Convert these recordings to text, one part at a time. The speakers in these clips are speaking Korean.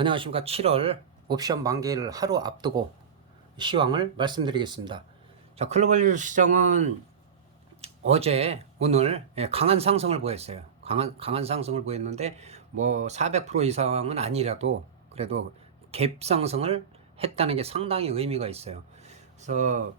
안녕하십니까. 7월 옵션 만기를 하루 앞두고 시황을 말씀드리겠습니다. 자, 글로벌 시장은 어제 오늘 강한 상승을 보였어요. 강한 상승을 보였는데 뭐 400% 이상은 아니라도 그래도 갭 상승을 했다는 게 상당히 의미가 있어요. 그래서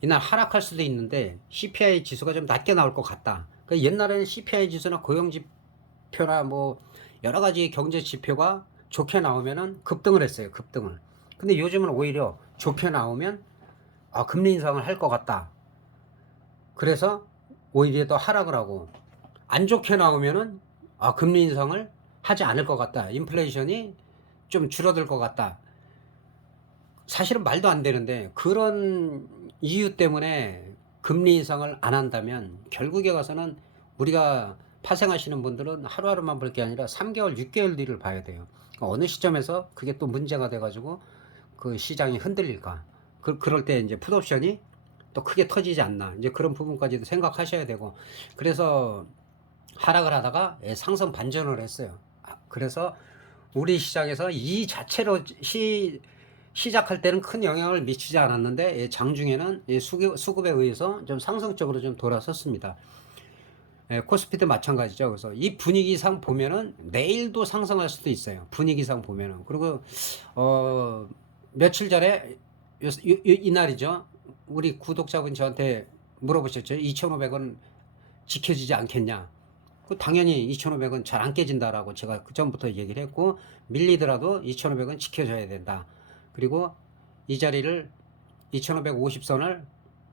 이날 하락할 수도 있는데 CPI 지수가 좀 낮게 나올 것 같다. 그러니까 옛날에는 CPI 지수나 고용 지표나 뭐 여러 가지 경제 지표가 좋게 나오면은 급등을 했어요. 급등을. 근데 요즘은 오히려 좋게 나오면 금리 인상을 할 것 같다. 그래서 오히려 더 하락을 하고, 안 좋게 나오면은 금리 인상을 하지 않을 것 같다. 인플레이션이 좀 줄어들 것 같다. 사실은 말도 안 되는데 그런 이유 때문에 금리 인상을 안 한다면 결국에 가서는 우리가 파생하시는 분들은 하루하루만 볼 게 아니라 3개월, 6개월 뒤를 봐야 돼요. 그러니까 어느 시점에서 그게 또 문제가 돼가지고 그 시장이 흔들릴까. 그럴 때 이제 풋옵션이 또 크게 터지지 않나. 이제 그런 부분까지도 생각하셔야 되고. 그래서 하락을 하다가 상승 반전을 했어요. 그래서 우리 시장에서 이 자체로 시작할 때는 큰 영향을 미치지 않았는데 장중에는 수급에 의해서 좀 상승적으로 좀 돌아섰습니다. 코스피도 마찬가지죠. 그래서 이 분위기상 보면은 내일도 상승할 수도 있어요. 분위기상 보면은. 그리고 며칠 전에 이날이죠. 우리 구독자분 저한테 물어보셨죠. 2,500원 지켜지지 않겠냐. 당연히 2,500원 잘 안 깨진다라고 제가 그 전부터 얘기를 했고, 밀리더라도 2,500원 지켜줘야 된다. 그리고 이 자리를 2,550선을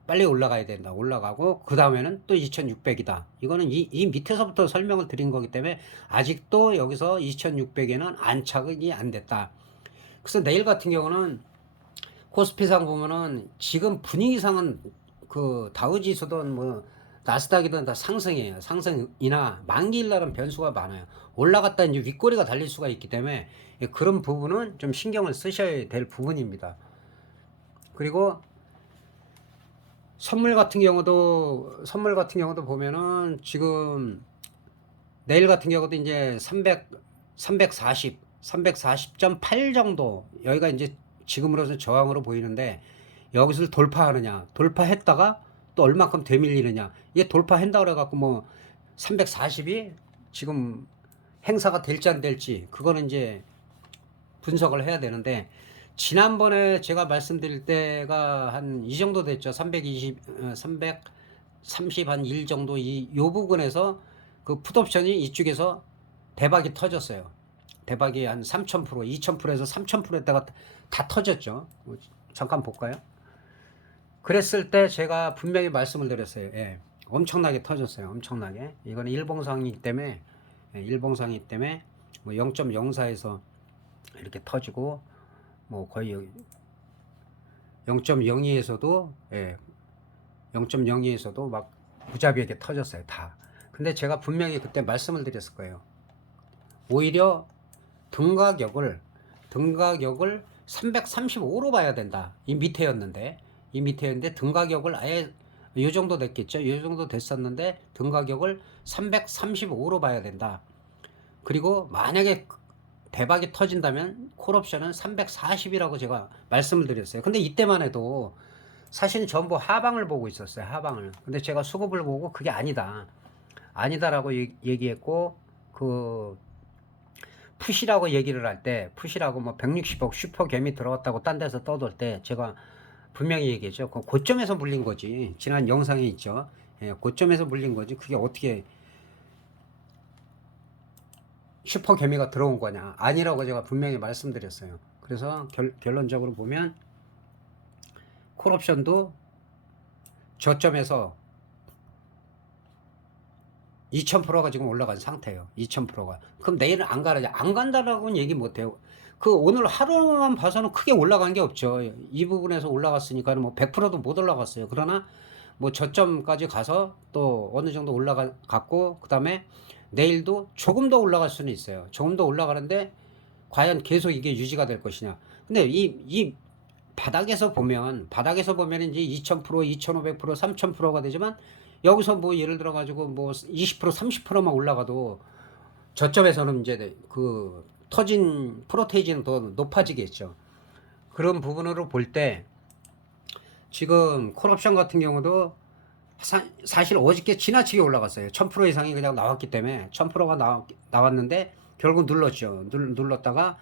빨리 올라가야 된다. 올라가고 그 다음에는 또 2,600이다. 이거는 이 밑에서부터 설명을 드린 거기 때문에 아직도 여기서 2,600에는 안착이 안 됐다. 그래서 내일 같은 경우는 코스피상 보면은 지금 분위기상은 그 다우지수든 뭐 나스닥이든 다 상승이에요. 상승이나 만기일 날은 변수가 많아요. 올라갔다 이제 윗꼬리가 달릴 수가 있기 때문에 그런 부분은 좀 신경을 쓰셔야 될 부분입니다. 그리고 선물 같은 경우도 보면은 지금 내일 같은 경우도 이제 340.8 정도, 여기가 이제 지금으로서 저항으로 보이는데 여기서 돌파하느냐, 돌파했다가 또 얼마큼 되밀리느냐. 이게 돌파한다 그래갖고 뭐 340이 지금 행사가 될지 안 될지 그거는 이제 분석을 해야 되는데, 지난번에 제가 말씀드릴 때가 한 이 정도 됐죠. 330 한 1 정도 요 부분에서 그 풋옵션이 이쪽에서 대박이 터졌어요. 대박이 한 3,000%, 2,000%에서 3,000% 했다가 다 터졌죠. 잠깐 볼까요? 그랬을 때 제가 분명히 말씀을 드렸어요. 예. 엄청나게 터졌어요. 엄청나게. 이거는 일봉상이기 때문에, 일봉상이기 때문에 뭐 0.04에서 이렇게 터지고, 뭐 거의 0.02에서도 0.02에서도 막 무자비하게 터졌어요. 다. 근데 제가 분명히 그때 말씀을 드렸을 거예요. 오히려 등가격을 335로 봐야 된다. 이 밑에였는데 등가격을 아예 요 정도 됐겠죠. 요 정도 됐었는데 등가격을 335로 봐야 된다. 그리고 만약에 대박이 터진다면 콜옵션은 340이라고 제가 말씀을 드렸어요. 근데 이때만 해도 사실은 전부 하방을 보고 있었어요. 하방을. 근데 제가 수급을 보고 그게 아니다라고 얘기했고, 그 푸시라고 얘기를 할 때, 푸시라고 뭐 160억 슈퍼gem이 들어왔다고 딴 데서 떠돌 때 제가 분명히 얘기했죠. 그 고점에서 물린 거지. 지난 영상에 있죠. 고점에서 물린 거지. 그게 어떻게 슈퍼개미가 들어온 거냐. 아니라고 제가 분명히 말씀드렸어요. 그래서 결론적으로 보면 콜옵션도 저점에서 2000%가 지금 올라간 상태예요. 2000%가. 그럼 내일은 안 가느냐? 안 간다라고는 얘기 못해요. 그 오늘 하루만 봐서는 크게 올라간 게 없죠. 이 부분에서 올라갔으니까 뭐 100%도 못 올라갔어요. 그러나 뭐 저점까지 가서 또 어느 정도 올라갔고, 그 다음에 내일도 조금 더 올라갈 수는 있어요. 조금 더 올라가는데 과연 계속 이게 유지가 될 것이냐. 근데 이 바닥에서 보면 이제 2000%, 2500%, 3000%가 되지만, 여기서 뭐 예를 들어 가지고 뭐 20%, 30%만 올라가도 저점에서는 이제 그 터진 프로테이지는 더 높아지겠죠. 그런 부분으로 볼 때 지금 콜옵션 같은 경우도 사실 어저께 지나치게 올라갔어요. 1000% 이상이 그냥 나왔기 때문에 1000%가 나왔는데 결국 눌렀죠. 눌렀다가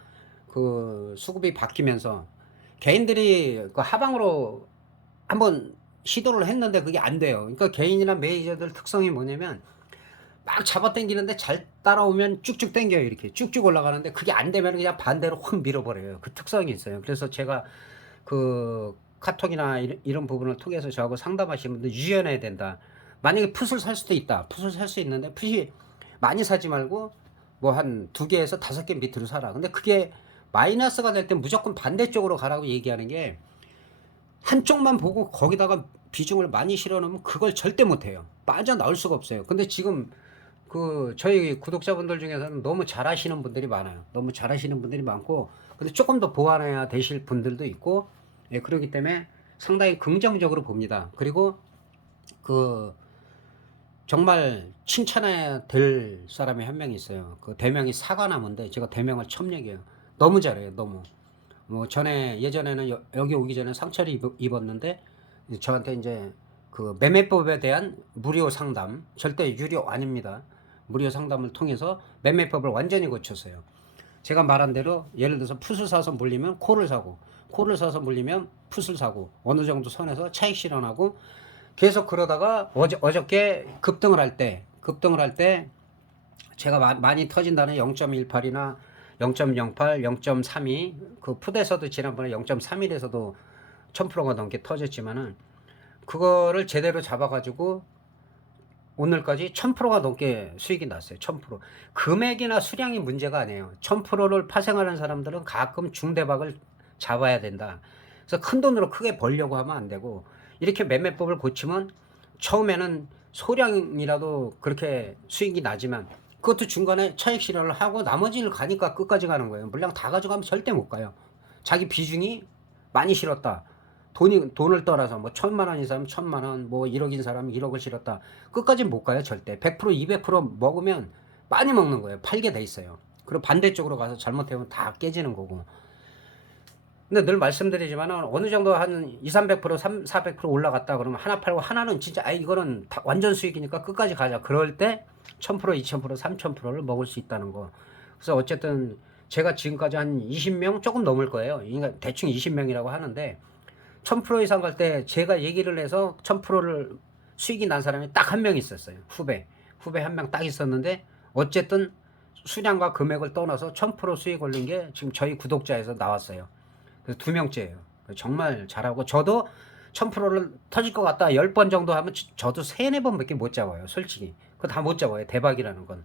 그 수급이 바뀌면서 개인들이 그 하방으로 한번 시도를 했는데 그게 안 돼요. 그러니까 개인이나 메이저들 특성이 뭐냐면 막 잡아 당기는데 잘 따라오면 쭉쭉 당겨요. 이렇게 쭉쭉 올라가는데 그게 안 되면 그냥 반대로 확 밀어버려요. 그 특성이 있어요. 그래서 제가 그 카톡이나 이런 부분을 통해서 저하고 상담하시는 분들 유연해야 된다. 만약에 풋을 살 수도 있다. 풋을 살 수 있는데 풋이 많이 사지 말고 뭐 한 2개에서 5개 밑으로 사라. 근데 그게 마이너스가 될 때 무조건 반대쪽으로 가라고 얘기하는 게 한쪽만 보고 거기다가 비중을 많이 실어 놓으면 그걸 절대 못 해요. 빠져나올 수가 없어요. 근데 지금 그 저희 구독자분들 중에서는 너무 잘하시는 분들이 많아요. 너무 잘하시는 분들이 많고 근데 조금 더 보완해야 되실 분들도 있고 예, 그렇기 때문에 상당히 긍정적으로 봅니다. 그리고 그 정말 칭찬해야 될 사람이 한 명 있어요. 그 대명이 사과나무인데 제가 대명을 처음 얘기해요. 너무 잘해요. 너무. 뭐 전에 예전에는 여기 오기 전에 상처를 입었는데 저한테 이제 그 매매법에 대한 무료 상담 절대 유료 아닙니다. 무료 상담을 통해서 매매법을 완전히 고쳤어요. 제가 말한 대로 예를 들어서 풋을 사서 물리면 콜을 사고 콜을 사서 물리면 풋을 사고 어느 정도 선에서 차익 실현하고 계속 그러다가 어저께 급등을 할 때 제가 많이 터진다는 0.18이나 0.08, 0.32 그 풋에서도 지난번에 0.31에서도 1000%가 넘게 터졌지만은 그거를 제대로 잡아가지고 오늘까지 1000%가 넘게 수익이 났어요. 1000%. 금액이나 수량이 문제가 아니에요. 1000%를 파생하는 사람들은 가끔 중대박을 잡아야 된다. 그래서 큰 돈으로 크게 벌려고 하면 안 되고 이렇게 매매법을 고치면 처음에는 소량이라도 그렇게 수익이 나지만 그것도 중간에 차익 실현을 하고 나머지를 가니까 끝까지 가는 거예요. 물량 다 가져가면 절대 못 가요. 자기 비중이 많이 실었다. 돈을 떠나서 뭐 1000만원 사람 1000만원, 뭐 1억인 사람이 1억을 실었다. 끝까지 못 가요, 절대. 100%, 200% 먹으면 많이 먹는 거예요. 팔게 돼 있어요. 그리고 반대쪽으로 가서 잘못하면 다 깨지는 거고. 근데 늘 말씀드리지만 어느 정도 한 2, 300%, 400% 올라갔다 그러면 하나 팔고 하나는 진짜 이거는 완전 수익이니까 끝까지 가자. 그럴 때 1000%, 2000%, 3000%를 먹을 수 있다는 거. 그래서 어쨌든 제가 지금까지 한 20명 조금 넘을 거예요. 그러니까 대충 20명이라고 하는데 1000% 이상 갈 때 제가 얘기를 해서 1000%를 수익이 난 사람이 딱 한 명 있었어요. 후배 한 명 딱 있었는데 어쨌든 수량과 금액을 떠나서 1000% 수익 올린 게 지금 저희 구독자에서 나왔어요. 그래서 2명째예요. 정말 잘하고 저도 1000%를 터질 것 같다 10번 정도 하면 저도 3, 4번밖에 못 잡아요. 솔직히 그거 다 못 잡아요. 대박이라는 건.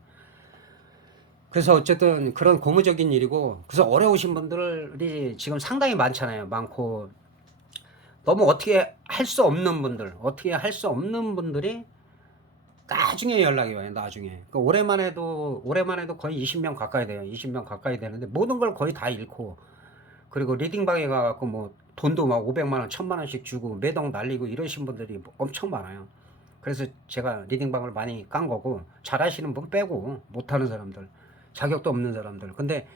그래서 어쨌든 그런 고무적인 일이고 그래서 어려우신 분들이 지금 상당히 많잖아요. 많고 너무 어떻게 할 수 없는 분들이 나중에 연락이 와요. 나중에. 그러니까 올해만 해도 거의 20명 가까이 돼요. 20명 가까이 되는데 모든 걸 거의 다 잃고 그리고 리딩방에 가갖고 뭐 돈도 막 500만 원, 1000만 원씩 주고 매동 날리고 이러신 분들이 엄청 많아요. 그래서 제가 리딩방을 많이 깐 거고 잘하시는 분 빼고 못하는 사람들, 자격도 없는 사람들. 근데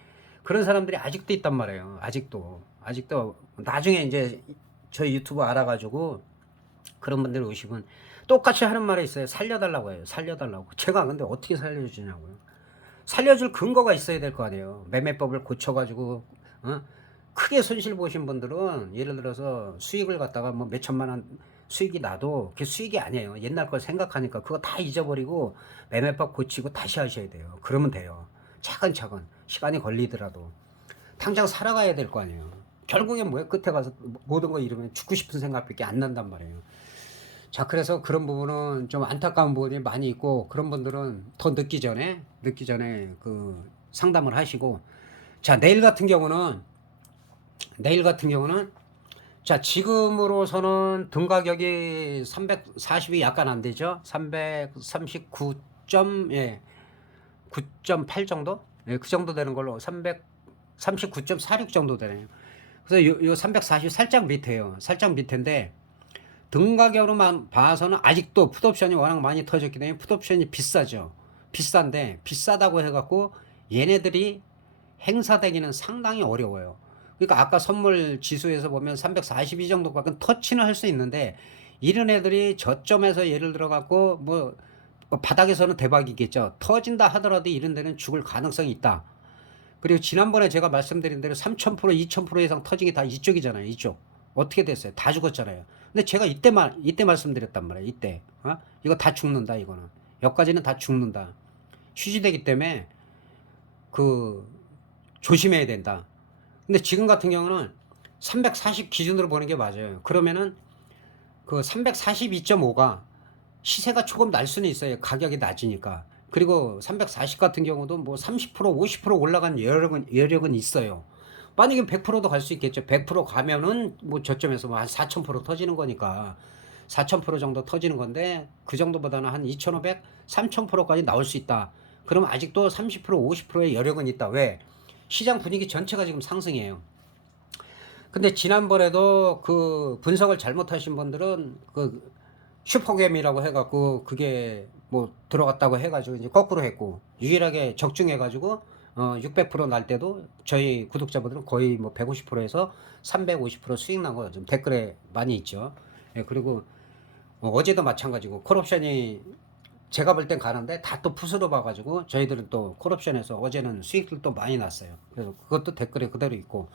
그런 사람들이 아직도 있단 말이에요. 아직도 나중에 이제 저희 유튜브 알아가지고 그런 분들 오시면 똑같이 하는 말이 있어요. 살려달라고 해요. 살려달라고. 제가 근데 어떻게 살려주냐고요. 살려줄 근거가 있어야 될 거 아니에요. 매매법을 고쳐가지고 크게 손실 보신 분들은 예를 들어서 수익을 갖다가 뭐 몇천만 원 수익이 나도 그게 수익이 아니에요. 옛날 걸 생각하니까 그거 다 잊어버리고 매매법 고치고 다시 하셔야 돼요. 그러면 돼요. 차근차근 시간이 걸리더라도 당장 살아가야 될 거 아니에요. 결국엔 뭐예요? 끝에 가서 모든 거 잃으면 죽고 싶은 생각밖에 안 난단 말이에요. 자, 그래서 그런 부분은 좀 안타까운 부분이 많이 있고 그런 분들은 더 늦기 전에 그 상담을 하시고 자, 내일 같은 경우는 자, 지금으로서는 등 가격이 340이 약간 안 되죠. 339. 9.8 정도? 예, 그 정도 되는 걸로 339.46 정도 되네요. 그래서 요 340 살짝 밑에요. 살짝 밑인데 등 가격으로만 봐서는 아직도 풋옵션이 워낙 많이 터졌기 때문에 풋옵션이 비싸죠. 비싼데 비싸다고 해갖고 얘네들이 행사되기는 상당히 어려워요. 그러니까 아까 선물 지수에서 보면 342 정도까지는 터치는 할 수 있는데 이런 애들이 저점에서 예를 들어 갖고 뭐 바닥에서는 대박이겠죠. 터진다 하더라도 이런 데는 죽을 가능성이 있다. 그리고 지난번에 제가 말씀드린 대로 3000% 2000% 이상 터진 게 다 이쪽이잖아요. 이쪽. 어떻게 됐어요? 다 죽었잖아요. 근데 제가 이때 말씀드렸단 말이에요. 이때. 이거 다 죽는다, 이거는. 여기까지는 다 죽는다. 휴지되기 때문에 그 조심해야 된다. 근데 지금 같은 경우는 340 기준으로 보는 게 맞아요. 그러면은 그 342.5가 시세가 조금 날 수는 있어요. 가격이 낮으니까. 그리고 340 같은 경우도 뭐 30% 50% 올라간 여력은 있어요. 만약에 100%도 갈 수 있겠죠. 100% 가면은 뭐 저점에서 뭐 한 4000% 터지는 거니까 4000% 정도 터지는 건데 그 정도보다는 한 2500, 3000%까지 나올 수 있다. 그럼 아직도 30% 50%의 여력은 있다. 왜? 시장 분위기 전체가 지금 상승이에요. 근데 지난번에도 그 분석을 잘못하신 분들은 그 슈퍼겜이라고 해갖고 그게 뭐 들어갔다고 해가지고 이제 거꾸로 했고 유일하게 적중해가지고 600%날 때도 저희 구독자분들은 거의 뭐 150%에서 350% 수익 난 거 좀 댓글에 많이 있죠. 예, 그리고 어제도 마찬가지고 콜옵션이 제가 볼 땐 가는데 다 또 푸스로 봐가지고 저희들은 또 콜옵션에서 어제는 수익들도 많이 났어요. 그래서 그것도 댓글에 그대로 있고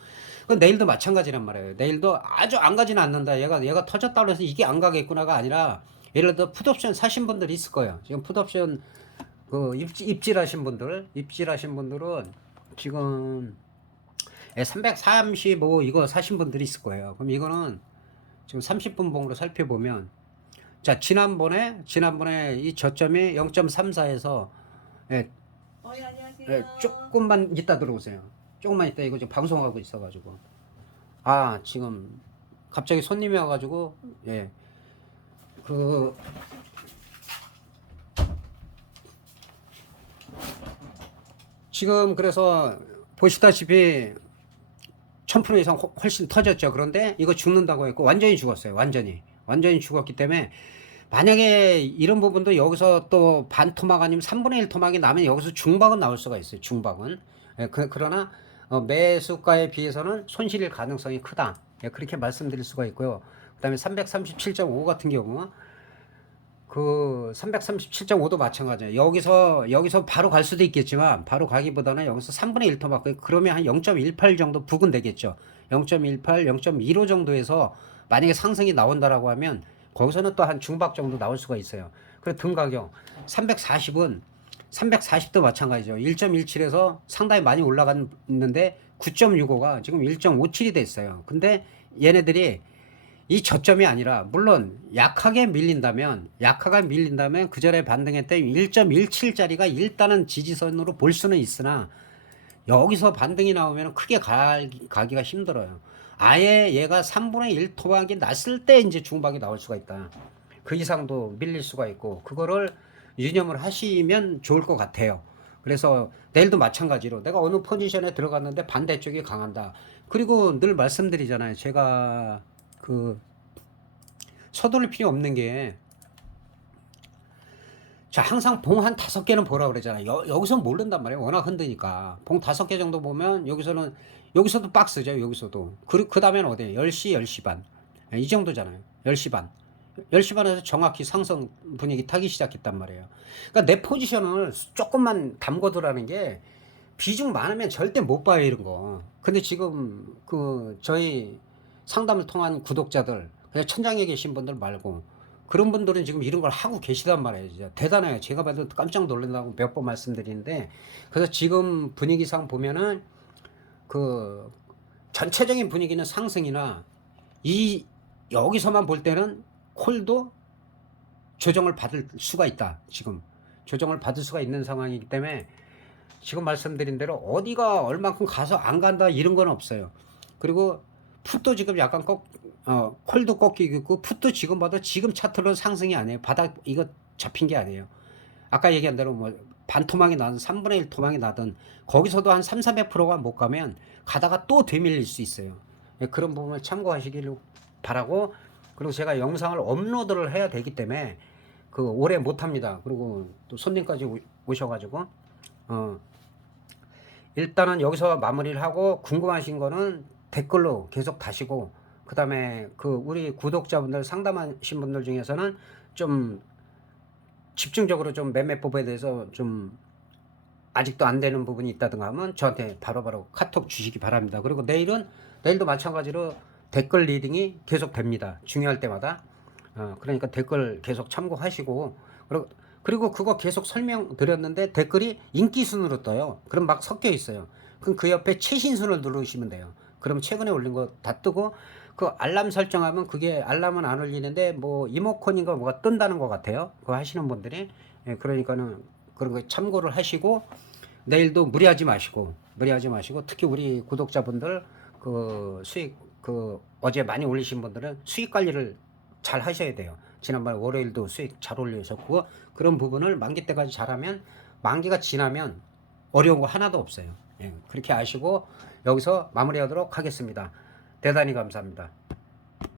내일도 마찬가지란 말이에요. 내일도 아주 안 가지는 않는다. 얘가 터졌다고 해서 이게 안 가겠구나가 아니라 예를 들어 풋옵션 사신 분들이 있을 거예요. 지금 풋옵션 그 입질하신 분들은 지금 335 이거 사신 분들이 있을 거예요. 그럼 이거는 지금 30분 봉으로 살펴보면 자 지난번에 이 저점이 0.34에서 예, 예, 조금만 이따 들어오세요. 조금만 이따 이거 지금 방송하고 있어가지고 지금 갑자기 손님이 와가지고 예 그 지금 그래서 보시다시피 1000% 이상 훨씬 터졌죠. 그런데 이거 죽는다고 했고 완전히 죽었어요. 완전히 죽었기 때문에 만약에 이런 부분도 여기서 또 반토막 아니면 3분의 1 토막이 나면 여기서 중박은 나올 수가 있어요. 중박은. 예, 그러나 매수가에 비해서는 손실일 가능성이 크다. 예, 그렇게 말씀드릴 수가 있고요. 그 다음에 337.5 같은 경우 그 337.5도 마찬가지예요. 여기서 바로 갈 수도 있겠지만 바로 가기보다는 여기서 3분의 1 토막 그러면 한 0.18 정도 부근 되겠죠. 0.18, 0.15 정도에서 만약에 상승이 나온다라고 하면 거기서는 또 한 중박 정도 나올 수가 있어요. 그리고 등 가격 340도 마찬가지죠. 1.17에서 상당히 많이 올라갔는데 9.65가 지금 1.57이 됐어요. 근데 얘네들이 이 저점이 아니라 물론 약하게 밀린다면 그 전에 반등했던 1.17짜리가 일단은 지지선으로 볼 수는 있으나 여기서 반등이 나오면 크게 가기가 힘들어요. 아예 얘가 3분의 1 토막이 났을 때 이제 중박이 나올 수가 있다. 그 이상도 밀릴 수가 있고 그거를 유념을 하시면 좋을 것 같아요. 그래서 내일도 마찬가지로 내가 어느 포지션에 들어갔는데 반대쪽이 강한다. 그리고 늘 말씀드리잖아요. 제가 그 서두를 필요 없는 게 자, 항상 봉 한 5개는 보라 그러잖아요. 여기서 모른단 말이에요. 워낙 흔드니까. 봉 5개 정도 보면 여기서도 박스죠. 여기서도. 그 다음에는 어디에요? 10시, 10시 반. 이 정도잖아요. 10시 반. 10시 반에서 정확히 상승 분위기 타기 시작했단 말이에요. 그러니까 내 포지션을 조금만 담궈두라는 게 비중 많으면 절대 못 봐요, 이런 거. 근데 지금 저희 상담을 통한 구독자들, 그냥 천장에 계신 분들 말고 그런 분들은 지금 이런 걸 하고 계시단 말이에요. 진짜 대단해요. 제가 봐도 깜짝 놀란다고 몇 번 말씀드리는데 그래서 지금 분위기상 보면은 그 전체적인 분위기는 상승이나 여기서만 볼 때는 콜도 조정을 받을 수가 있다. 지금 조정을 받을 수가 있는 상황이기 때문에 지금 말씀드린 대로 어디가 얼만큼 가서 안 간다 이런 건 없어요. 그리고 풋도 지금 약간 콜도 꺾이고 있고 풋도 지금 봐도 지금 차트로 상승이 아니에요. 바닥 이거 잡힌 게 아니에요. 아까 얘기한 대로 뭐 반토막이 나든 3분의 1 토막이 나든 거기서도 한 3, 400%가 못 가면 가다가 또 되밀릴 수 있어요. 그런 부분을 참고하시기를 바라고 그리고 제가 영상을 업로드를 해야 되기 때문에 오래 못 합니다. 그리고 또 손님까지 오셔가지고 일단은 여기서 마무리를 하고 궁금하신 거는 댓글로 계속 다시고 그 다음에 그 우리 구독자분들 상담하신 분들 중에서는 좀 집중적으로 좀 매매법에 대해서 좀 아직도 안 되는 부분이 있다든가 하면 저한테 바로바로 카톡 주시기 바랍니다. 그리고 내일도 마찬가지로 댓글 리딩이 계속 됩니다. 중요할 때마다. 그러니까 댓글 계속 참고하시고 그리고 그거 계속 설명드렸는데 댓글이 인기 순으로 떠요. 그럼 막 섞여 있어요. 그럼 그 옆에 최신순을 누르시면 돼요. 그럼 최근에 올린 거 다 뜨고 그 알람 설정하면 그게 알람은 안 울리는데 뭐 이모콘인가 뭐가 뜬다는 것 같아요. 그거 하시는 분들이. 예, 그러니까는 그런 거 참고를 하시고 내일도 무리하지 마시고 특히 우리 구독자분들 그 수익 그 어제 많이 올리신 분들은 수익 관리를 잘 하셔야 돼요. 지난번 월요일도 수익 잘 올리셨고 그런 부분을 만기 때까지 잘하면 만기가 지나면 어려운 거 하나도 없어요. 예, 그렇게 아시고 여기서 마무리하도록 하겠습니다. 대단히 감사합니다.